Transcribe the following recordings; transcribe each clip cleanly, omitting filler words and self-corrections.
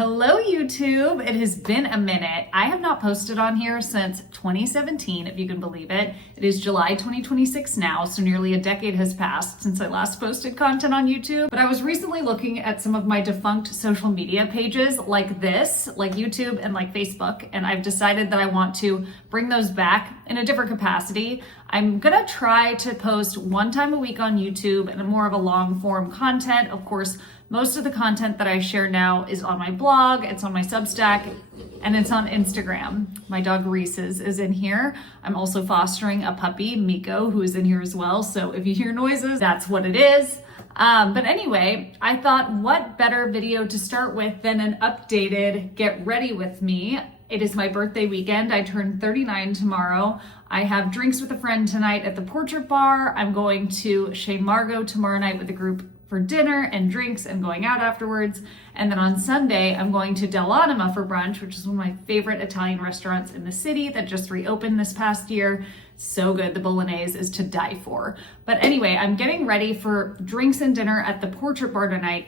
Hello YouTube, it has been a minute. I have not posted on here since 2017, if you can believe it. It is July 2026 now, so nearly a decade has passed since I last posted content on YouTube. But I was recently looking at some of my defunct social media pages like this, like YouTube and like Facebook, and I've decided that I want to bring those back in a different capacity. I'm gonna try to post one time a week on YouTube and more of a long form content. Of course, most of the content that I share now is on my blog, it's on my Substack, and it's on Instagram. My dog Reese's is in here. I'm also fostering a puppy, Miko, who is in here as well. So if you hear noises, that's what it is. But anyway, I thought what better video to start with than an updated get ready with me. It is my birthday weekend. I turn 39 tomorrow. I have drinks with a friend tonight at the Portrait Bar. I'm going to Chez Margot tomorrow night with a group for dinner and drinks and going out afterwards. And then on Sunday, I'm going to Dell'Anima for brunch, which is one of my favorite Italian restaurants in the city that just reopened this past year. So good, the bolognese is to die for. But anyway, I'm getting ready for drinks and dinner at the Portrait Bar tonight.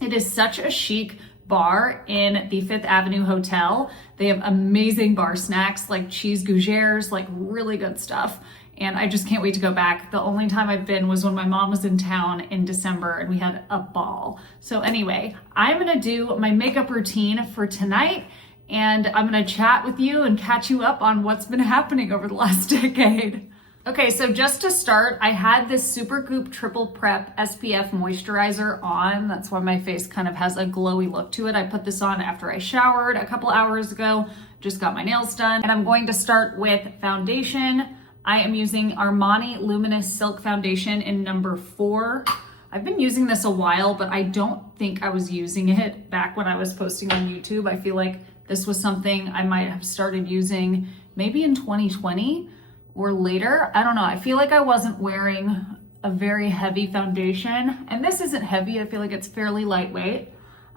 It is such a chic bar in the Fifth Avenue Hotel. They have amazing bar snacks like cheese gougères, like really good stuff. And I just can't wait to go back. The only time I've been was when my mom was in town in December and we had a ball. So anyway, I'm gonna do my makeup routine for tonight and I'm gonna chat with you and catch you up on what's been happening over the last decade. Okay, so just to start, I had this Supergoop Triple Prep SPF moisturizer on. That's why my face kind of has a glowy look to it. I put this on after I showered a couple hours ago, just got my nails done. And I'm going to start with foundation. I am using Armani Luminous Silk Foundation in number 4. I've been using this a while, but I don't think I was using it back when I was posting on YouTube. I feel like this was something I might have started using maybe in 2020 or later. I don't know. I feel like I wasn't wearing a very heavy foundation, and this isn't heavy. I feel like it's fairly lightweight,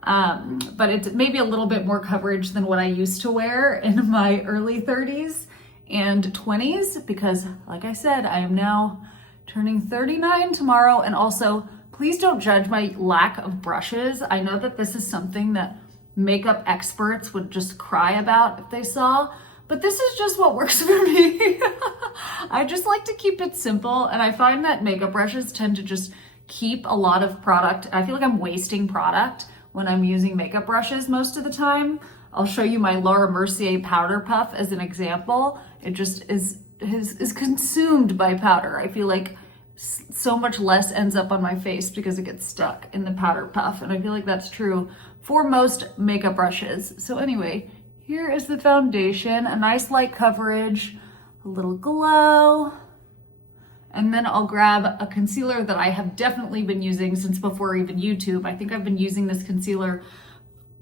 but it's maybe a little bit more coverage than what I used to wear in my early 30s and 20s, because like I said, I am now turning 39 tomorrow. And also, please don't judge my lack of brushes. I know that this is something that makeup experts would just cry about if they saw, but this is just what works for me. I just like to keep it simple, and I find that makeup brushes tend to just keep a lot of product. I feel like I'm wasting product when I'm using makeup brushes most of the time. I'll show you my Laura Mercier powder puff as an example. It just is consumed by powder. I feel like so much less ends up on my face because it gets stuck in the powder puff. And I feel like that's true for most makeup brushes. So anyway, here is the foundation, a nice light coverage, a little glow. And then I'll grab a concealer that I have definitely been using since before even YouTube. I think I've been using this concealer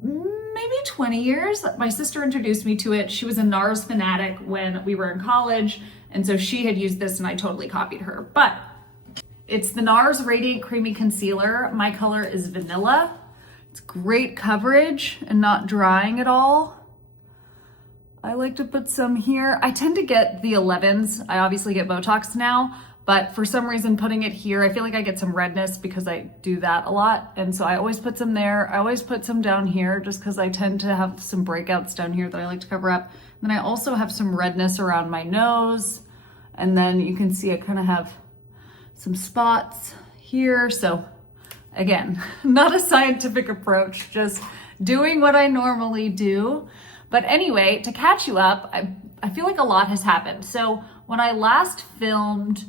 maybe 20 years. My sister introduced me to it. She was a NARS fanatic when we were in college, and so she had used this and I totally copied her. But it's the NARS Radiant Creamy Concealer. My color is Vanilla. It's great coverage and not drying at all. I like to put some here. I tend to get the 11s. I obviously get Botox now, but for some reason putting it here, I feel like I get some redness because I do that a lot. And so I always put some there. I always put some down here just because I tend to have some breakouts down here that I like to cover up. And then I also have some redness around my nose. And then you can see I kind of have some spots here. So again, not a scientific approach, just doing what I normally do. But anyway, to catch you up, I feel like a lot has happened. So when I last filmed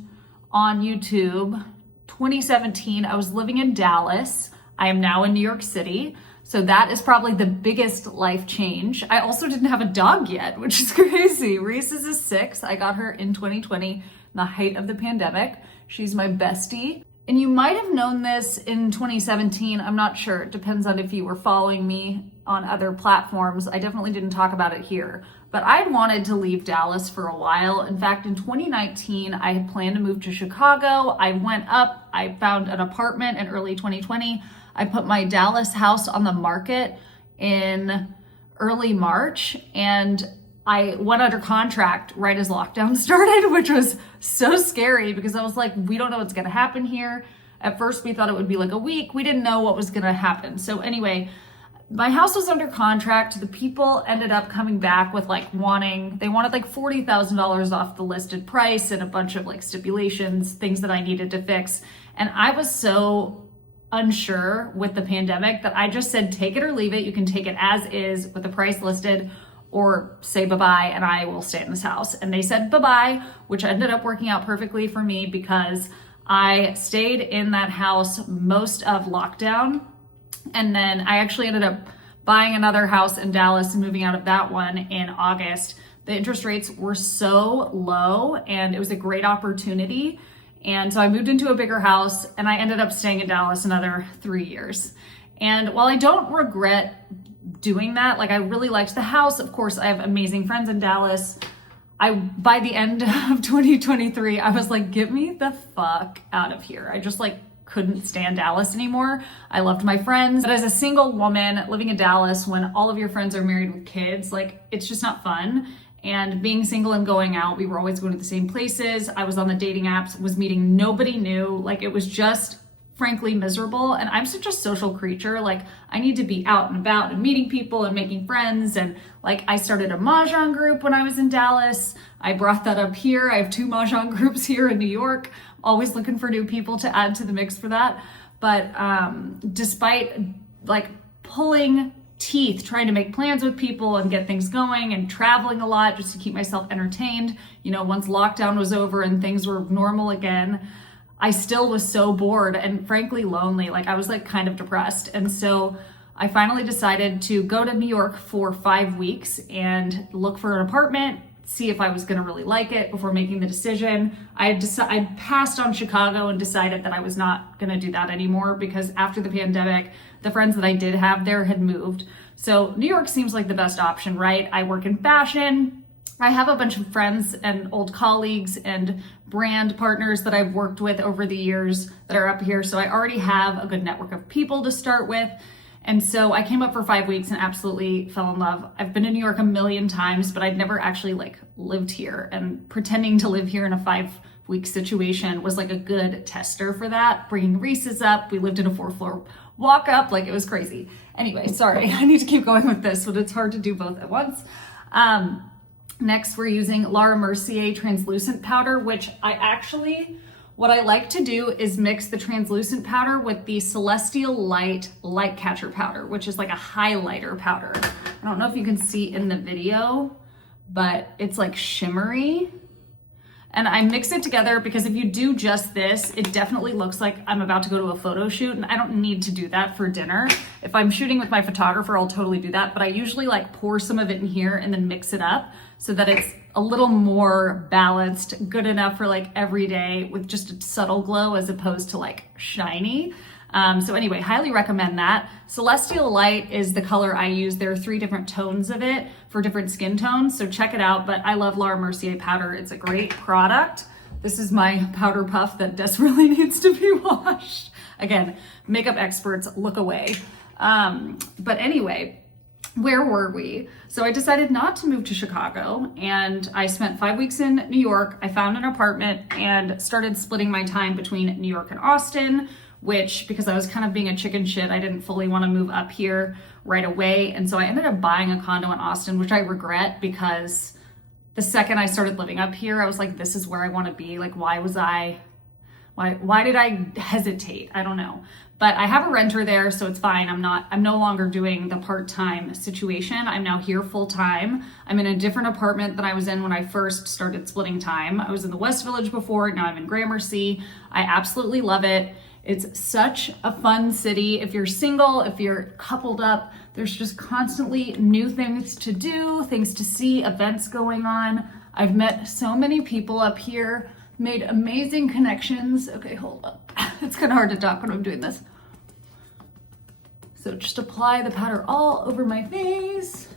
on YouTube, 2017, I was living in Dallas. I am now in New York City. So that is probably the biggest life change. I also didn't have a dog yet, which is crazy. Reese is 6. I got her in 2020, in the height of the pandemic. She's my bestie. And you might have known this in 2017. I'm not sure. It depends on if you were following me on other platforms. I definitely didn't talk about it here. But I'd wanted to leave Dallas for a while. In fact, in 2019, I had planned to move to Chicago. I went up, I found an apartment in early 2020. I put my Dallas house on the market in early March, and I went under contract right as lockdown started, which was so scary because I was like, we don't know what's gonna happen here. At first, we thought it would be like a week. We didn't know what was gonna happen. So anyway, my house was under contract. The people ended up coming back with like they wanted like $40,000 off the listed price and a bunch of like stipulations, things that I needed to fix. And I was so unsure with the pandemic that I just said, take it or leave it. You can take it as is with the price listed, or say bye-bye and I will stay in this house. And they said bye-bye, which ended up working out perfectly for me because I stayed in that house most of lockdown. And then I actually ended up buying another house in Dallas and moving out of that one in August. The interest rates were so low and it was a great opportunity. And so I moved into a bigger house and I ended up staying in Dallas another 3 years. And while I don't regret doing that, like I really liked the house. Of course, I have amazing friends in Dallas. By the end of 2023, I was like, get me the fuck out of here. I just like couldn't stand Dallas anymore. I loved my friends. But as a single woman living in Dallas, when all of your friends are married with kids, like it's just not fun. And being single and going out, we were always going to the same places. I was on the dating apps, was meeting nobody new. Like it was just frankly miserable. And I'm such a social creature. Like I need to be out and about and meeting people and making friends. And like I started a mahjong group when I was in Dallas. I brought that up here. I have 2 mahjong groups here in New York. Always looking for new people to add to the mix for that. But despite like pulling teeth, trying to make plans with people and get things going and traveling a lot just to keep myself entertained, you know, once lockdown was over and things were normal again, I still was so bored and frankly lonely. Like I was like kind of depressed. And so I finally decided to go to New York for 5 weeks and look for an apartment, see if I was gonna really like it before making the decision. I passed on Chicago and decided that I was not gonna do that anymore because after the pandemic, the friends that I did have there had moved. So New York seems like the best option, right? I work in fashion. I have a bunch of friends and old colleagues and brand partners that I've worked with over the years that are up here. So I already have a good network of people to start with. And so I came up for 5 weeks and absolutely fell in love. I've been to New York a million times, but I'd never actually like lived here, and pretending to live here in a 5-week situation was like a good tester for that. Bringing Reese's up. We lived in a 4-floor walk up. Like it was crazy. Anyway, sorry, I need to keep going with this, but it's hard to do both at once. Next, we're using Laura Mercier translucent powder, which what I like to do is mix the translucent powder with the Celestial Light Light Catcher powder, which is like a highlighter powder. I don't know if you can see in the video, but it's like shimmery. And I mix it together because if you do just this, it definitely looks like I'm about to go to a photo shoot, and I don't need to do that for dinner. If I'm shooting with my photographer, I'll totally do that, but I usually like pour some of it in here and then mix it up so that it's a little more balanced, good enough for like every day with just a subtle glow as opposed to like shiny. So anyway, highly recommend that. Celestial Light is the color I use. There are 3 different tones of it for different skin tones, so check it out. But I love Laura Mercier powder. It's a great product. This is my powder puff that desperately needs to be washed. Again, makeup experts, look away. But anyway, where were we? So I decided not to move to Chicago, and I spent 5 weeks in New York. I found an apartment and started splitting my time between New York and Austin, which, because I was kind of being a chicken shit, I didn't fully want to move up here right away. And so I ended up buying a condo in Austin, which I regret because the second I started living up here, I was like, this is where I want to be. Like, why did I hesitate? I don't know. But I have a renter there, so it's fine. I'm no longer doing the part-time situation. I'm now here full-time. I'm in a different apartment than I was in when I first started splitting time. I was in the West Village before, now I'm in Gramercy. I absolutely love it. It's such a fun city. If you're single, if you're coupled up, there's just constantly new things to do, things to see, events going on. I've met so many people up here, made amazing connections. Okay, hold up. It's kind of hard to talk when I'm doing this. So just apply the powder all over my face.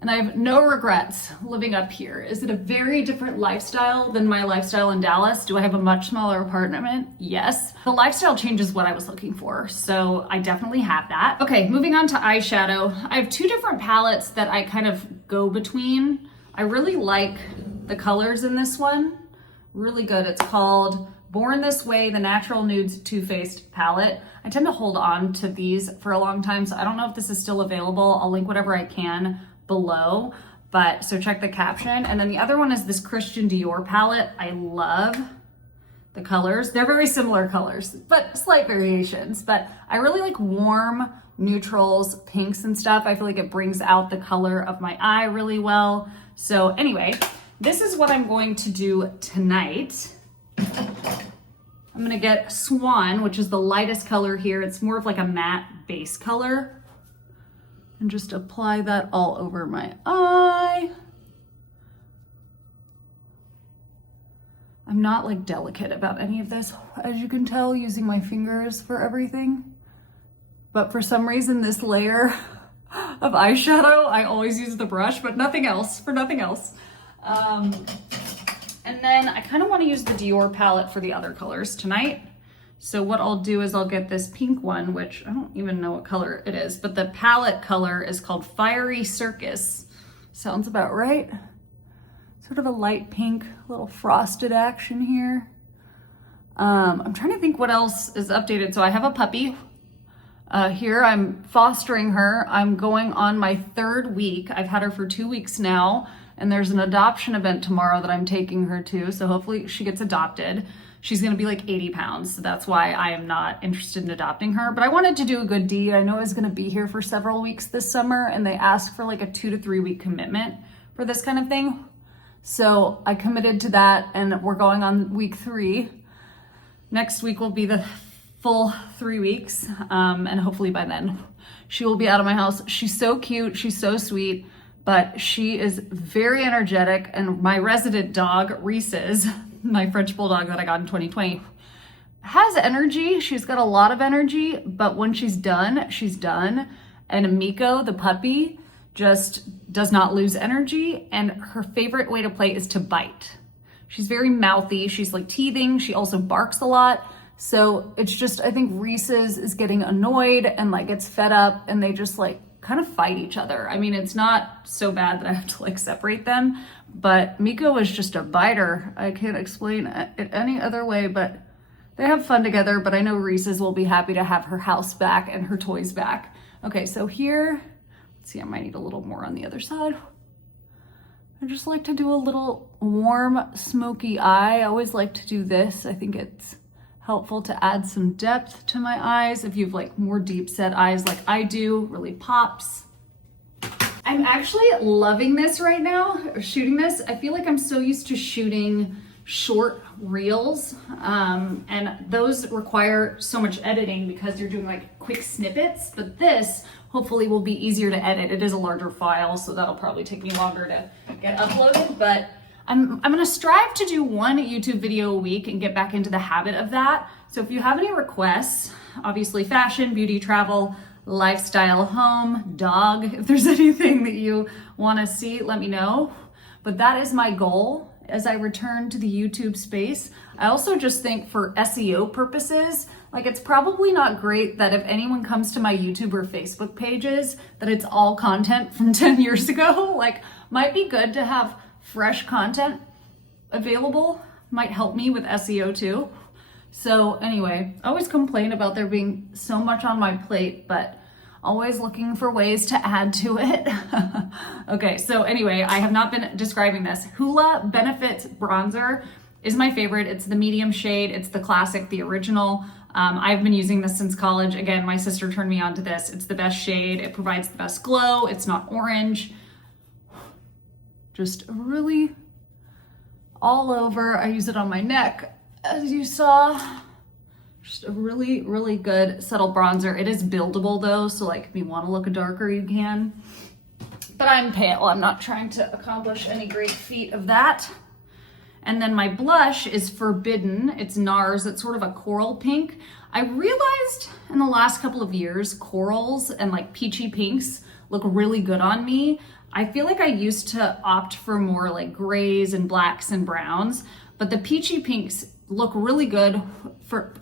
And I have no regrets living up here. Is it a very different lifestyle than my lifestyle in Dallas? Do I have a much smaller apartment? Yes. The lifestyle change is what I was looking for, so I definitely have that. Okay, moving on to eyeshadow. I have 2 different palettes that I kind of go between. I really like the colors in this one. Really good. It's called Born This Way, the Natural Nudes Too Faced palette. I tend to hold on to these for a long time, so I don't know if this is still available. I'll link whatever I can below, but so check the caption. And then the other one is this Christian Dior palette. I love the colors. They're very similar colors, but slight variations. But I really like warm neutrals, pinks and stuff. I feel like it brings out the color of my eye really well. So anyway, this is what I'm going to do tonight. I'm gonna get Swan, which is the lightest color here. It's more of like a matte base color. And just apply that all over my eye. I'm not like delicate about any of this, as you can tell, using my fingers for everything. But for some reason, this layer of eyeshadow, I always use the brush, but nothing else, for nothing else. And then I kind of want to use the Dior palette for the other colors tonight. So what I'll do is I'll get this pink one, which I don't even know what color it is, but the palette color is called Fiery Circus. Sounds about right. Sort of a light pink, little frosted action here. I'm trying to think what else is updated. So I have a puppy here. I'm fostering her. I'm going on my 3rd week. I've had her for 2 weeks now. And there's an adoption event tomorrow that I'm taking her to. So hopefully she gets adopted. She's gonna be like 80 pounds. So that's why I am not interested in adopting her. But I wanted to do a good deed. I know I was gonna be here for several weeks this summer and they asked for like a 2 to 3 week commitment for this kind of thing. So I committed to that and we're going on week 3. Next week will be the full 3 weeks. And hopefully by then she will be out of my house. She's so cute, she's so sweet. But she is very energetic, and my resident dog, Reese's, my French Bulldog that I got in 2020, has energy. She's got a lot of energy, but when she's done, she's done. And Miko, the puppy, just does not lose energy, and her favorite way to play is to bite. She's very mouthy, she's like teething, she also barks a lot. So it's just, I think Reese's is getting annoyed and like gets fed up, and they just like kind of fight each other. I mean, it's not so bad that I have to like separate them, but Miko is just a biter. I can't explain it any other way, but they have fun together. But I know Reese's will be happy to have her house back and her toys back. Okay, so here, let's see, I might need a little more on the other side. I just like to do a little warm, smoky eye. I always like to do this. I think it's helpful to add some depth to my eyes. If you have like more deep set eyes like I do, really pops. I'm actually loving this right now, shooting this. I feel like I'm so used to shooting short reels, and those require so much editing because you're doing like quick snippets, but this hopefully will be easier to edit. It is a larger file, so that'll probably take me longer to get uploaded, but I'm gonna strive to do 1 YouTube video a week and get back into the habit of that. So if you have any requests, obviously fashion, beauty, travel, lifestyle, home, dog, if there's anything that you wanna see, let me know. But that is my goal as I return to the YouTube space. I also just think for SEO purposes, like it's probably not great that if anyone comes to my YouTube or Facebook pages, that it's all content from 10 years ago. Like, might be good to have fresh content available, might help me with SEO too. So anyway, I always complain about there being so much on my plate, but always looking for ways to add to it. Okay, so anyway, I have not been describing this. Hoola Benefits Bronzer is my favorite. It's the medium shade. It's the classic, the original. I've been using this since college. Again, my sister turned me on to this. It's the best shade. It provides the best glow. It's not orange. Just really all over. I use it on my neck, as you saw. Just a really, really good subtle bronzer. It is buildable though, so like if you want to look darker, you can. But I'm pale. I'm not trying to accomplish any great feat of that. And then my blush is Forbidden. It's NARS. It's sort of a coral pink. I realized in the last couple of years, corals and like peachy pinks look really good on me. I feel like I used to opt for more like grays and blacks and browns, but the peachy pinks look really good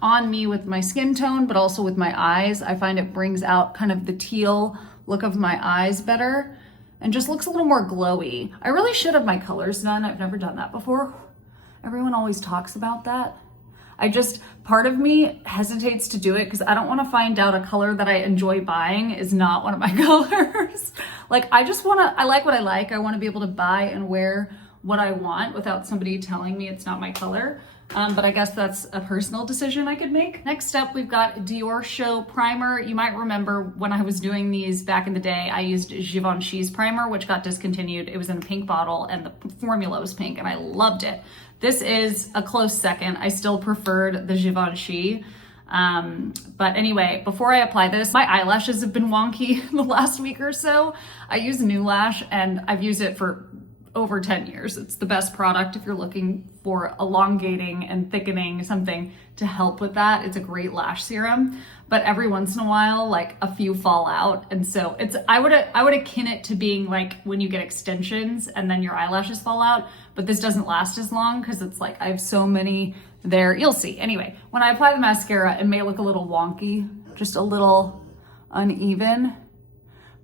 on me with my skin tone, but also with my eyes. I find it brings out kind of the teal look of my eyes better and just looks a little more glowy. I really should have my colors done. I've never done that before. Everyone always talks about that. Part of me hesitates to do it because I don't want to find out a color that I enjoy buying is not one of my colors. Like, I like what I like. I want to be able to buy and wear what I want without somebody telling me it's not my color. But I guess that's a personal decision I could make. Next up, we've got Dior Show Primer. You might remember when I was doing these back in the day, I used Givenchy's primer, which got discontinued. It was in a pink bottle and the formula was pink and I loved it. This is a close second. I still preferred the Givenchy. But anyway, before I apply this, my eyelashes have been wonky the last week or so. I use New Lash and I've used it for over 10 years. It's the best product if you're looking for elongating and thickening, something to help with that. It's a great lash serum, but every once in a while, like a few fall out. And so I would akin it to being like when you get extensions and then your eyelashes fall out, but this doesn't last as long because it's like, I have so many there. You'll see. Anyway, when I apply the mascara, it may look a little wonky, just a little uneven.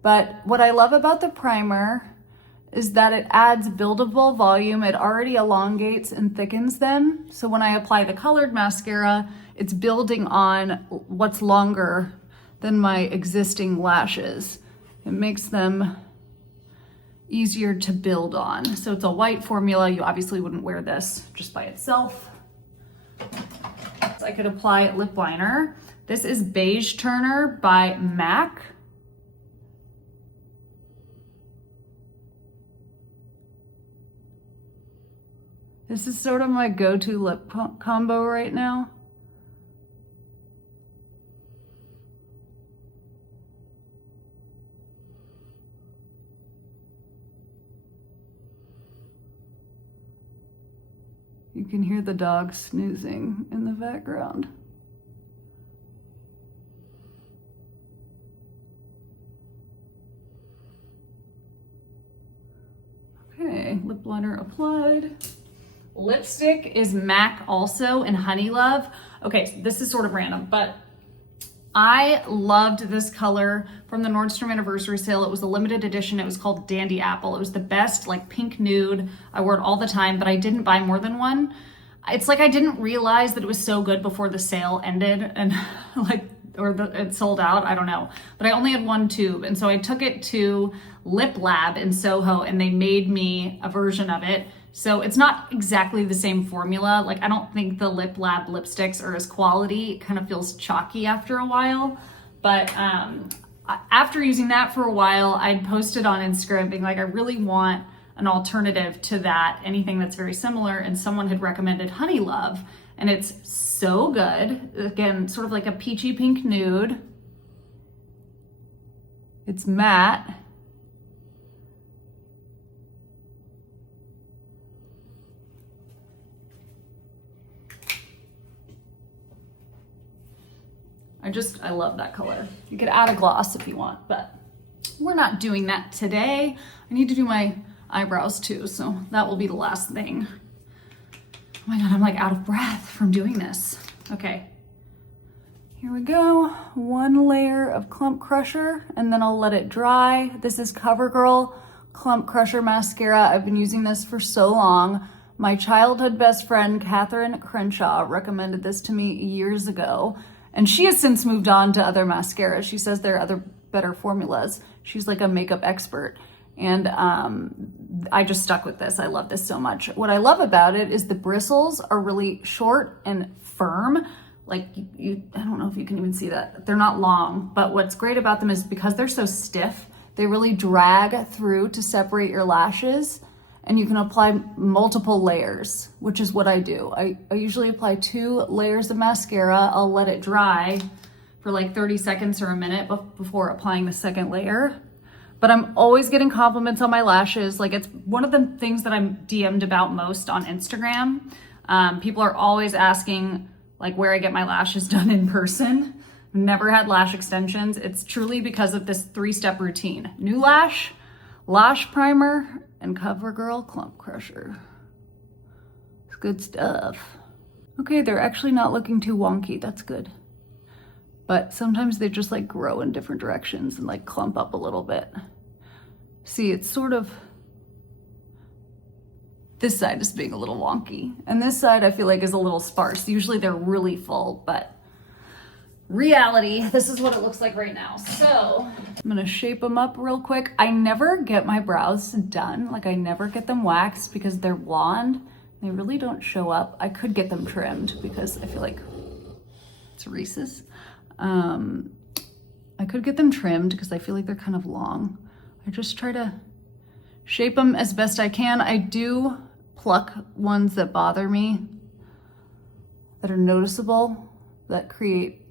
But what I love about the primer is that it adds buildable volume. It already elongates and thickens them. So when I apply the colored mascara, it's building on what's longer than my existing lashes. It makes them easier to build on. So it's a white formula. You obviously wouldn't wear this just by itself. So I could apply lip liner. This is Beige Turner by MAC. This is sort of my go-to lip combo right now. You can hear the dog snoozing in the background. Okay, lip liner applied. Lipstick is MAC also in Honey Love. Okay, so this is sort of random, but I loved this color from the Nordstrom anniversary sale. It was a limited edition. It was called Dandy Apple. It was the best, like pink nude. I wore it all the time, but I didn't buy more than one. It's like I didn't realize that it was so good before the sale ended and it sold out, I don't know. But I only had one tube, and so I took it to Lip Lab in Soho and they made me a version of it. So it's not exactly the same formula. Like, I don't think the Lip Lab lipsticks are as quality. It kind of feels chalky after a while. But after using that for a while, I'd posted on Instagram being like, I really want an alternative to that, anything that's very similar. And someone had recommended Honey Love, and it's so good. Again, sort of like a peachy pink nude. It's matte. I love that color. You could add a gloss if you want, but we're not doing that today. I need to do my eyebrows too, so that will be the last thing. Oh my God, I'm like out of breath from doing this. Okay, here we go. One layer of Clump Crusher, and then I'll let it dry. This is CoverGirl Clump Crusher Mascara. I've been using this for so long. My childhood best friend, Catherine Crenshaw, recommended this to me years ago. And she has since moved on to other mascaras. She says there are other better formulas. She's like a makeup expert. And I just stuck with this. I love this so much. What I love about it is the bristles are really short and firm. Like, I don't know if you can even see that. They're not long, but what's great about them is because they're so stiff, they really drag through to separate your lashes. And you can apply multiple layers, which is what I do. I usually apply 2 layers of mascara. I'll let it dry for like 30 seconds or a minute before applying the second layer. But I'm always getting compliments on my lashes. Like, it's one of the things that I'm DM'd about most on Instagram. People are always asking like where I get my lashes done in person. Never had lash extensions. It's truly because of this 3-step routine. New Lash, Lash Primer, and CoverGirl Clump Crusher. It's good stuff. Okay, they're actually not looking too wonky. That's good. But sometimes they just like grow in different directions and like clump up a little bit. See, it's sort of this side is being a little wonky. And this side I feel like is a little sparse. Usually they're really full, but reality, this is what it looks like right now. So I'm gonna shape them up real quick. I never get my brows done. Like I never get them waxed because they're blonde. They really don't show up. I could get them trimmed because I feel like it's Reese's. I could get them trimmed because I feel like they're kind of long. I just try to shape them as best I can. I do pluck ones that bother me, that are noticeable, that create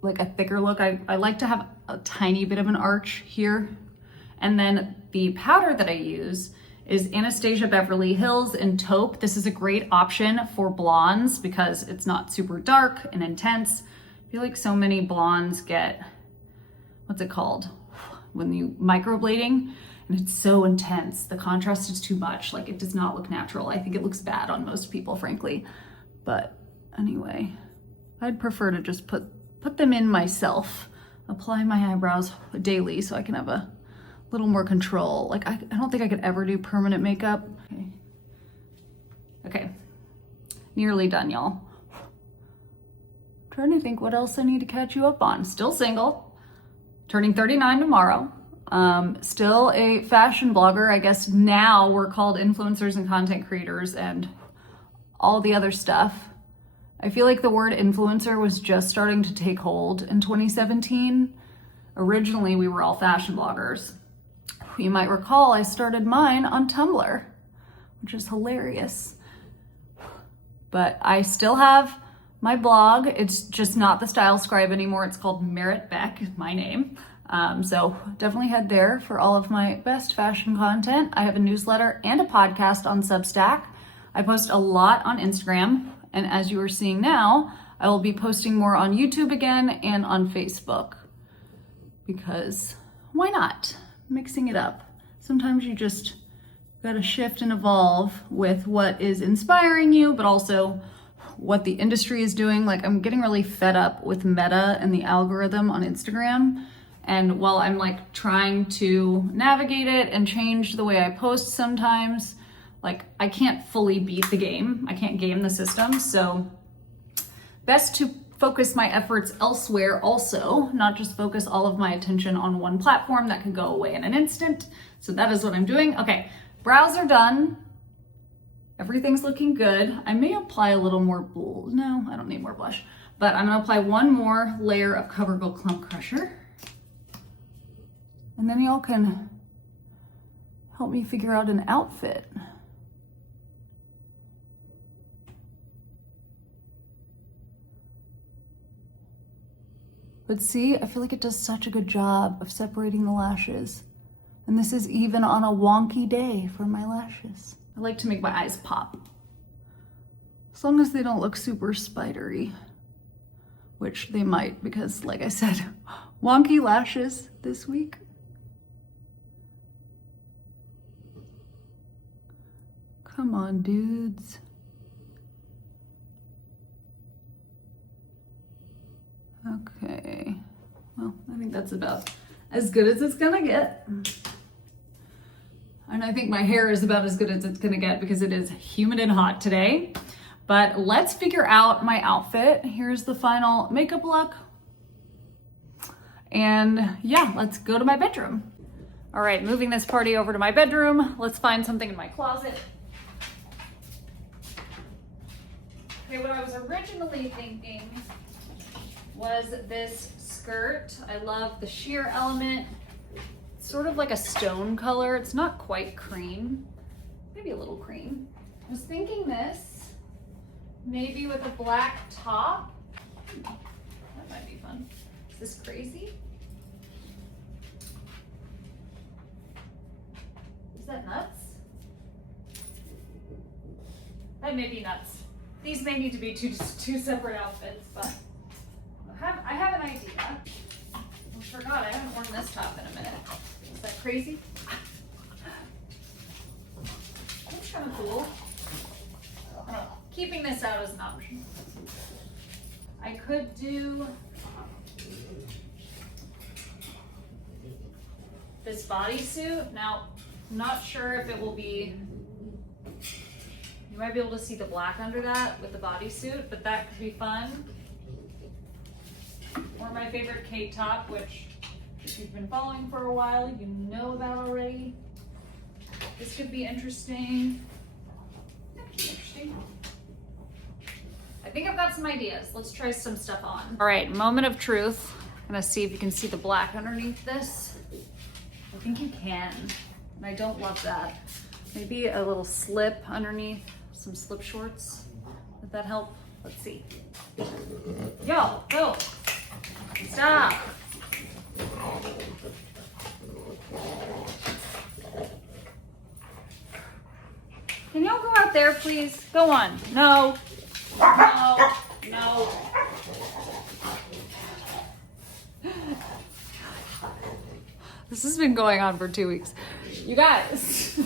like a thicker look. I like to have a tiny bit of an arch here. And then the powder that I use is Anastasia Beverly Hills in Taupe. This is a great option for blondes because it's not super dark and intense. I feel like so many blondes get, what's it called? When you microblading, and it's so intense. The contrast is too much. Like it does not look natural. I think it looks bad on most people, frankly. But anyway, I'd prefer to just put them in myself, apply my eyebrows daily so I can have a little more control. Like I don't think I could ever do permanent makeup. Okay, nearly done, y'all. Trying to think what else I need to catch you up on. Still single, turning 39 tomorrow. Still a fashion blogger. I guess now we're called influencers and content creators and all the other stuff. I feel like the word influencer was just starting to take hold in 2017. Originally, we were all fashion bloggers. You might recall I started mine on Tumblr, which is hilarious. But I still have my blog. It's just not the Style Scribe anymore. It's called Merit Beck, my name. So definitely head there for all of my best fashion content. I have a newsletter and a podcast on Substack. I post a lot on Instagram. And as you are seeing now, I will be posting more on YouTube again and on Facebook. Because why not? Mixing it up. Sometimes you just gotta shift and evolve with what is inspiring you, but also what the industry is doing. Like I'm getting really fed up with Meta and the algorithm on Instagram. And while I'm like trying to navigate it and change the way I post sometimes, like I can't fully beat the game. I can't game the system. So best to focus my efforts elsewhere also, not just focus all of my attention on one platform that can go away in an instant. So that is what I'm doing. Okay, brows are done. Everything's looking good. I may apply a little more no, I don't need more blush, but I'm gonna apply one more layer of CoverGirl Clump Crusher. And then y'all can help me figure out an outfit. But see, I feel like it does such a good job of separating the lashes. And this is even on a wonky day for my lashes. I like to make my eyes pop. As long as they don't look super spidery, which they might because, like I said, wonky lashes this week. Come on, dudes. Okay, well, I think that's about as good as it's gonna get. And I think my hair is about as good as it's gonna get because it is humid and hot today. But let's figure out my outfit. Here's the final makeup look. And yeah, let's go to my bedroom. All right, moving this party over to my bedroom. Let's find something in my closet. Okay, what I was originally thinking was this skirt. I love the sheer element. It's sort of like a stone color. It's not quite cream, maybe a little cream. I was thinking this, maybe with a black top. That might be fun. Is this crazy? Is that nuts? That may be nuts. These may need to be two separate outfits, but I have an idea. I forgot, I haven't worn this top in a minute. Is that crazy? That's kind of cool. Keeping this out is an option. I could do this bodysuit. Now, I'm not sure if it will be You might be able to see the black under that with the bodysuit, but that could be fun. Or my favorite Kate top, which if you've been following for a while, you know about already. This could be interesting. I think I've got some ideas. Let's try some stuff on. All right, moment of truth. I'm gonna see if you can see the black underneath this. I think you can, and I don't love that. Maybe a little slip underneath, some slip shorts. Would that help? Let's see. Yo, go. Stop. Can y'all go out there, please? Go on. No. No. No. This has been going on for 2 weeks. You guys.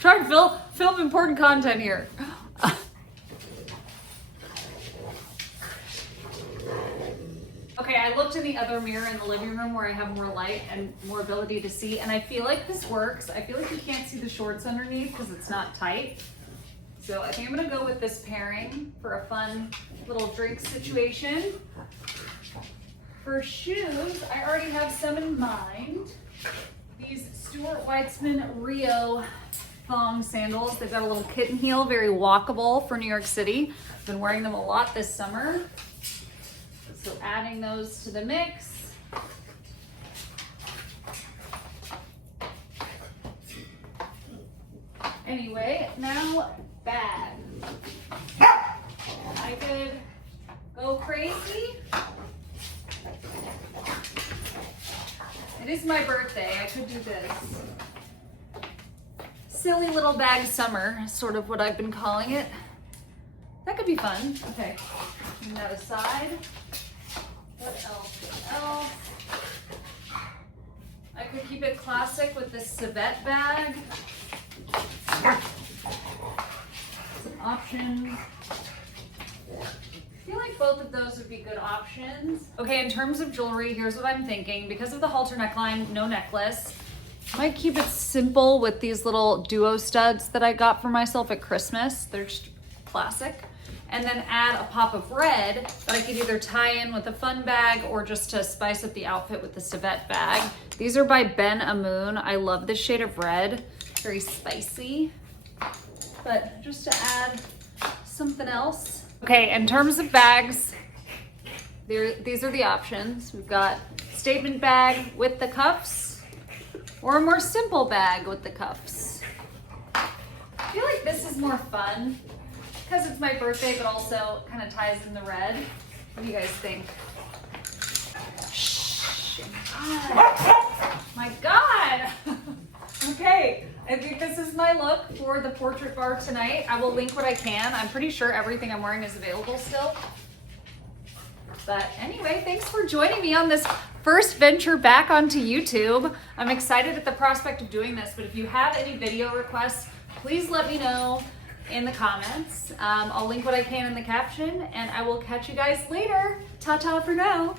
Trying to film important content here. Okay, I looked in the other mirror in the living room where I have more light and more ability to see, and I feel like this works. I feel like you can't see the shorts underneath because it's not tight. So I think I'm gonna go with this pairing for a fun little drink situation. For shoes, I already have some in mind. These Stuart Weitzman Rio thong sandals. They've got a little kitten heel, very walkable for New York City. I've been wearing them a lot this summer. So adding those to the mix. Anyway, now bag. I could go crazy. It is my birthday, I could do this. Silly little bag summer, sort of what I've been calling it. That could be fun. Okay, putting that aside. What else? What else? I could keep it classic with this civet bag. Some options. I feel like both of those would be good options. Okay, in terms of jewelry, here's what I'm thinking. Because of the halter neckline, no necklace. I might keep it simple with these little duo studs that I got for myself at Christmas. They're just classic. And then add a pop of red that I could either tie in with a fun bag or just to spice up the outfit with the civet bag. These are by Ben Amoon. I love this shade of red. Very spicy. But just to add something else. Okay, in terms of bags, these are the options. We've got statement bag with the cuffs or a more simple bag with the cuffs. I feel like this is more fun because it's my birthday, but also kind of ties in the red. What do you guys think? Shh. My God. Okay, I think this is my look for the portrait bar tonight. I will link what I can. I'm pretty sure everything I'm wearing is available still. But anyway, thanks for joining me on this first venture back onto YouTube. I'm excited at the prospect of doing this, but if you have any video requests, please let me know in the comments. I'll link what I can in the caption, and I will catch you guys later. Ta-ta for now.